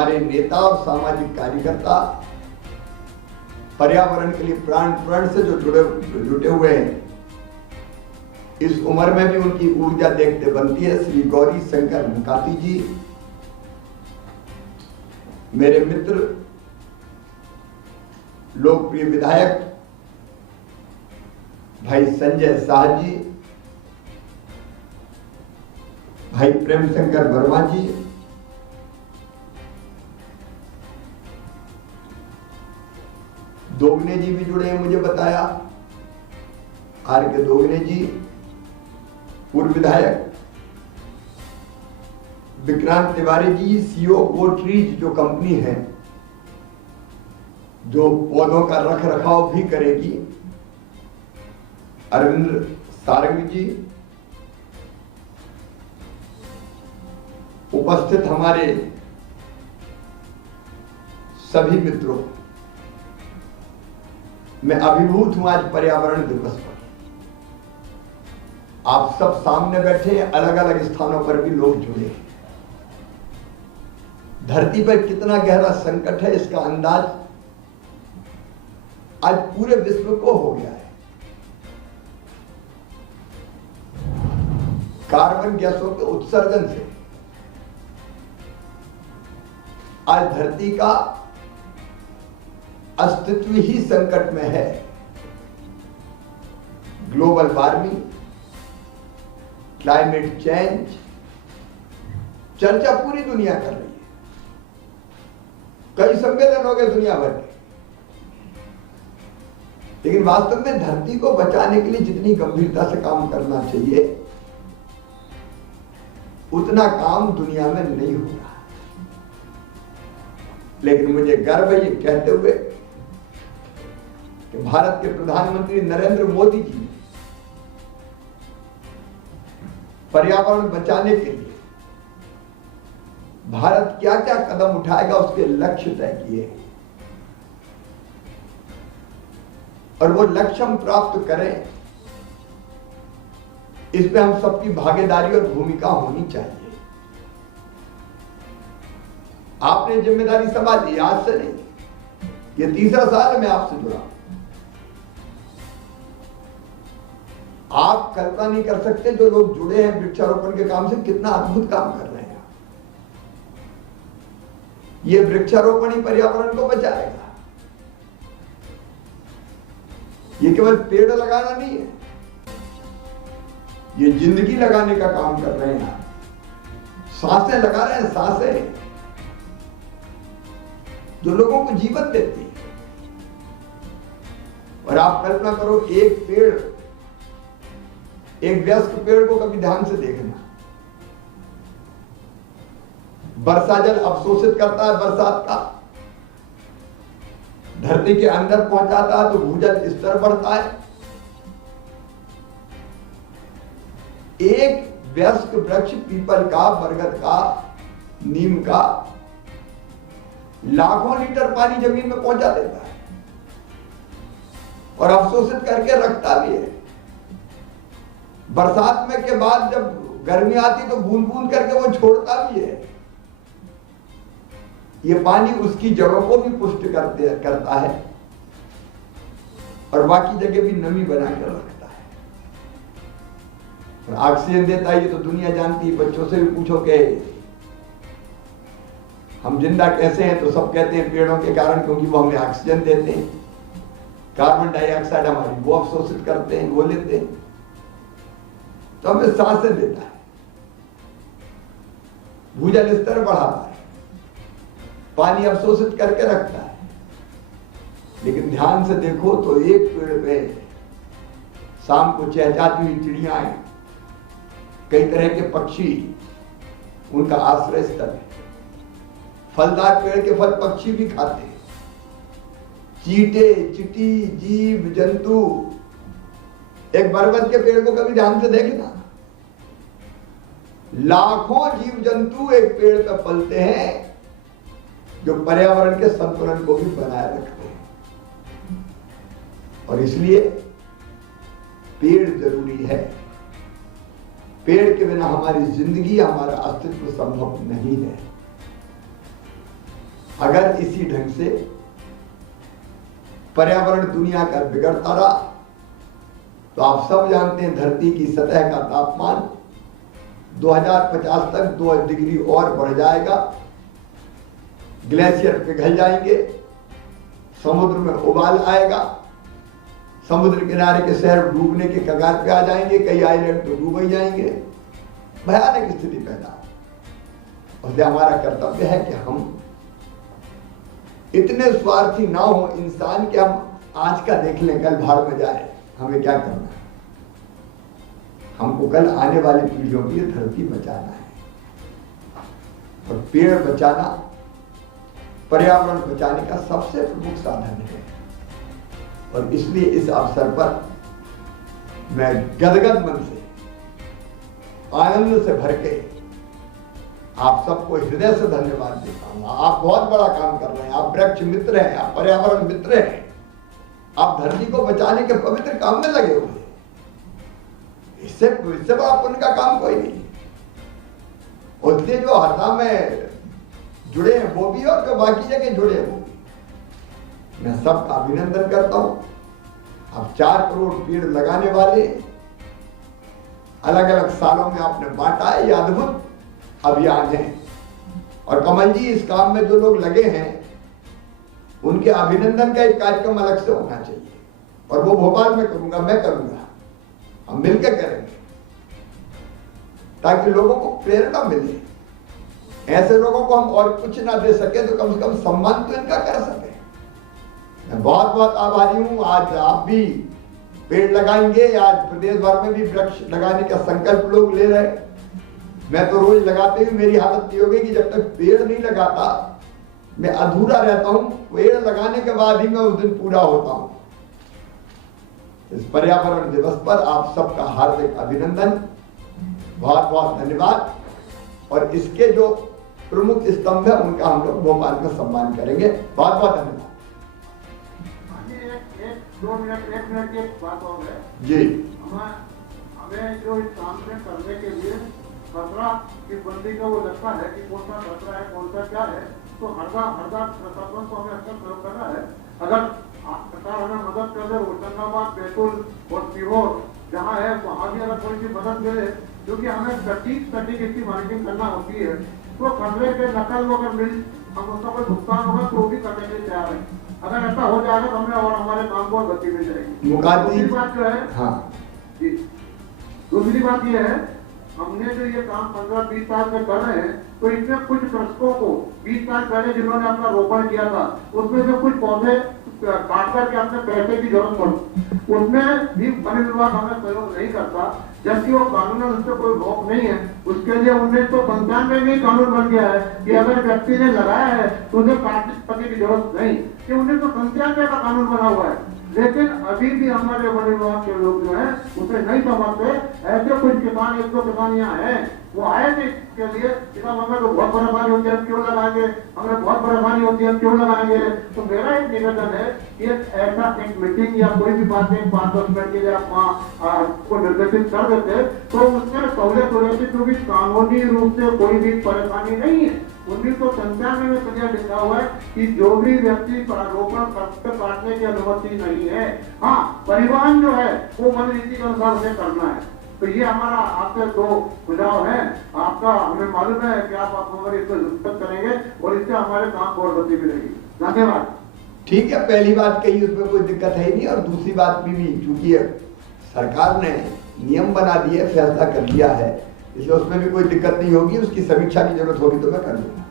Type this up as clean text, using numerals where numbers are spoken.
हमारे नेता और सामाजिक कार्यकर्ता पर्यावरण के लिए प्राण प्रण से जो जुटे हुए हैं, इस उम्र में भी उनकी ऊर्जा देखते बनती है। श्री गौरी शंकर मुकाती जी, मेरे मित्र, लोकप्रिय विधायक भाई संजय शाह जी, भाई प्रेम शंकर वर्मा जी, दोगने जी भी जुड़े हैं, मुझे बताया आर के दोगने जी, पूर्व विधायक, विक्रांत तिवारी जी, सीईओ गोट्रीज जो कंपनी है जो पौधों का रख रखाव भी करेगी, अरविंद सारंग जी, उपस्थित हमारे सभी मित्रों, मैं अभिभूत हूं आज पर्यावरण दिवस पर। आप सब सामने बैठे हैं, अलग अलग स्थानों पर भी लोग जुड़े हैं। धरती पर कितना गहरा संकट है इसका अंदाज आज पूरे विश्व को हो गया है। कार्बन गैसों के उत्सर्जन से आज धरती का अस्तित्व ही संकट में है। ग्लोबल वार्मिंग, क्लाइमेट चेंज, चर्चा पूरी दुनिया कर रही है। कई सम्मेलन हो गए दुनिया भर के, लेकिन वास्तव में धरती को बचाने के लिए जितनी गंभीरता से काम करना चाहिए उतना काम दुनिया में नहीं हो रहा। लेकिन मुझे गर्व है ये कहते हुए कि भारत के प्रधानमंत्री नरेंद्र मोदी जी ने पर्यावरण बचाने के लिए भारत क्या क्या कदम उठाएगा उसके लक्ष्य तय किए हैं, और वो लक्ष्य हम प्राप्त करें इसमें हम सबकी भागीदारी और भूमिका होनी चाहिए। आपने जिम्मेदारी संभाली, आज से नहीं, ये तीसरा साल है मैं आपसे जुड़ा। आप कल्पना नहीं कर सकते जो लोग जुड़े हैं वृक्षारोपण के काम से कितना अद्भुत काम कर रहे हैं। ये वृक्षारोपण ही पर्यावरण को बचाएगा। ये केवल पेड़ लगाना नहीं है, ये जिंदगी लगाने का काम कर रहे हैं। सांसें लगा रहे हैं, सांसें जो लोगों को जीवन देती है। और आप कल्पना करो, एक पेड़, एक वयस्क पेड़ को कभी ध्यान से देखना, वर्षा जल अवशोषित करता है, बरसात का धरती के अंदर पहुंचाता है तो भूजल स्तर बढ़ता है। एक वयस्क वृक्ष पीपल का, बरगद का, नीम का लाखों लीटर पानी जमीन में पहुंचा देता है और अवशोषित करके रखता भी है। बरसात में के बाद जब गर्मी आती तो बूंद बूंद करके वो छोड़ता भी है। ये पानी उसकी जड़ों को भी पुष्ट करता है और बाकी जगह भी नमी बना कर रखता है और ऑक्सीजन देता है। ये तो दुनिया जानती है। बच्चों से भी पूछो कि हम जिंदा कैसे हैं तो सब कहते हैं पेड़ों के कारण, क्योंकि वो हमें ऑक्सीजन देते हैं, कार्बन डाइऑक्साइड हमारी वो अवशोषित करते हैं, वो लेते हैं, तो हमें सांसें देता है, भूजल स्तर बढ़ाता है, पानी अवशोषित करके रखता है। लेकिन ध्यान से देखो तो एक पेड़ पे शाम को चहचहाती हुई चिड़ियाएं, कई तरह के पक्षी, उनका आश्रय स्थल है। फलदार पेड़ के फल पक्षी भी खाते हैं, चींटे, चींटी, जीव जंतु। एक बरगद के पेड़ को कभी ध्यान से देखना, लाखों जीव जंतु एक पेड़ पर पलते हैं जो पर्यावरण के संतुलन को भी बनाए रखते हैं। और इसलिए पेड़ जरूरी है। पेड़ के बिना हमारी जिंदगी, हमारा अस्तित्व संभव नहीं है। अगर इसी ढंग से पर्यावरण दुनिया का बिगड़ता रहा तो आप सब जानते हैं धरती की सतह का तापमान 2050 तक 2 डिग्री और बढ़ जाएगा, ग्लेशियर पिघल जाएंगे, समुद्र में उबाल आएगा, समुद्र किनारे के शहर डूबने के कगार पे आ जाएंगे, कई आइलैंड तो डूब ही जाएंगे, भयानक स्थिति पैदा। और हमारा कर्तव्य है कि हम इतने स्वार्थी ना हो इंसान कि हम आज का देख लें कल भाड़ में जाए। हमें क्या करना है? हमको कल आने वाली पीढ़ियों की धरती बचाना है, और पेड़ बचाना पर्यावरण बचाने का सबसे प्रमुख साधन है। और इसलिए इस अवसर पर मैं गदगद मन से, आनंद से भर के आप सबको हृदय से धन्यवाद देता हूं। आप बहुत बड़ा काम कर रहे हैं, आप वृक्ष मित्र हैं, आप पर्यावरण मित्र हैं, आप धरती को बचाने के पवित्र काम में लगे हुए हैं। इससे बड़ा पुण्य का काम कोई नहीं। और इसलिए जो हरदा में जुड़े हैं वो भी, और जो बाकी जगह जुड़े हैं वो भी, मैं सबका अभिनंदन करता हूं। आप 4 करोड़ पेड़ लगाने वाले अलग अलग सालों में आपने बांटा है, ये अद्भुत अभियान है। और कमल जी, इस काम में जो लोग लगे हैं उनके अभिनंदन का एक कार्यक्रम अलग से होना चाहिए, और वो भोपाल में करूंगा, मैं करूंगा, हम मिलकर करेंगे, ताकि लोगों को प्रेरणा मिले। ऐसे लोगों को हम और कुछ ना दे सके तो कम से कम सम्मान तो इनका कर सके। मैं बहुत बहुत आभारी हूं। आज आप भी पेड़ लगाएंगे, आज प्रदेश भर में भी वृक्ष लगाने का संकल्प लोग ले रहे हैं। मैं तो रोज लगाते हुए मेरी हालत ये हो गई कि जब तक पेड़ नहीं लगाता मैं अधूरा रहता हूं। पेड़ लगाने के बाद ही मैं उस दिन पूरा होता हूं। इस पर्यावरण दिवस पर आप सबका हार्दिक अभिनंदन, बहुत बहुत धन्यवाद। और इसके जो प्रमुख स्तंभ है उनका हम लोग भोपाल में सम्मान करेंगे। बहुत बहुत धन्यवाद। 2 मिनट 1 मिनट की बात और है जी। हमें जो इस काम में करने के लिए खतरा की बंदी का वो लगता है कि कौन सा खतरा है, कौन सा क्या है, तो हरदा प्रशासन को हमें अच्छा प्रयोग करना है। अगर सरकार हमें मदद कर दे, होशंगाबाद, बैतूल और सीहोर जहाँ है वहाँ भी अगर थोड़ी सी मदद मिले, क्योंकि हमें सटीक इसकी मॉनिटरिंग करना होती है, तो खतरे के नकल वो अगर मिल हम उसका कोई भुगतान होगा तो भी करने के लिए तैयार है। अगर ऐसा हो जाएगा तो हमें और हमारे काम को और गति मिल जाएगी। दूसरी बात जो है, हाँ जी, दूसरी बात ये है, हमने जो ये काम 15-20 साल में कर रहे हैं, तो इसमें कुछ कृषकों को 20 साल पहले जिन्होंने अपना रोपण किया था उसमें से कुछ पौधे काट करके अपने पैसे की जरूरत पड़ी, उसमें भी वन विभाग हमें सहयोग नहीं करता, जबकि वो कानून उससे कोई रोक नहीं है। उसके लिए 1995 में कानून बन गया है कि अगर व्यक्ति ने लगाया है तो उसे काटने की जरूरत नहीं, कि 1995 का कानून बना हुआ है। लेकिन अभी भी हमारे वन विभाग के लोग जो है उसे नहीं समझते। ऐसे कुछ किसान, 1-2 किसान यहाँ है, वो आए थे के लिए, हमें तो बहुत परेशानी होती है, हम क्यों लगाएंगे, हमें बहुत परेशानी होती है, हम क्यों लगाएंगे। तो मेरा एक निवेदन है कि ऐसा एक मीटिंग या कोई भी बात 5-10 मिनट के लिए आप वहाँ को निर्देशित कर देते तो उसमें सहूलियत हो जाती, क्योंकि कानूनी रूप से कोई भी परेशानी नहीं है। 1995 में क्लियर लिखा हुआ है कि जो भी व्यक्ति रोपण काटने की अनुमति नहीं है, हाँ परिवहन जो है वो वन नीति के अनुसार उसे करना है। तो ये हमारा आपसे 2 सुझाव है। आपका हमें मालूम है कि आप हमारी इसको रिस्पेक्ट करेंगे और इससे हमारे काम को और गति मिलेगी। धन्यवाद। ठीक है, पहली बात कही उसमें कोई दिक्कत है नहीं, और दूसरी बात भी चूंकि सरकार ने नियम बना दिए, फैसला कर लिया है, इसलिए उसमें भी कोई दिक्कत नहीं होगी। उसकी समीक्षा की जरूरत होगी तो मैं कर लूंगा।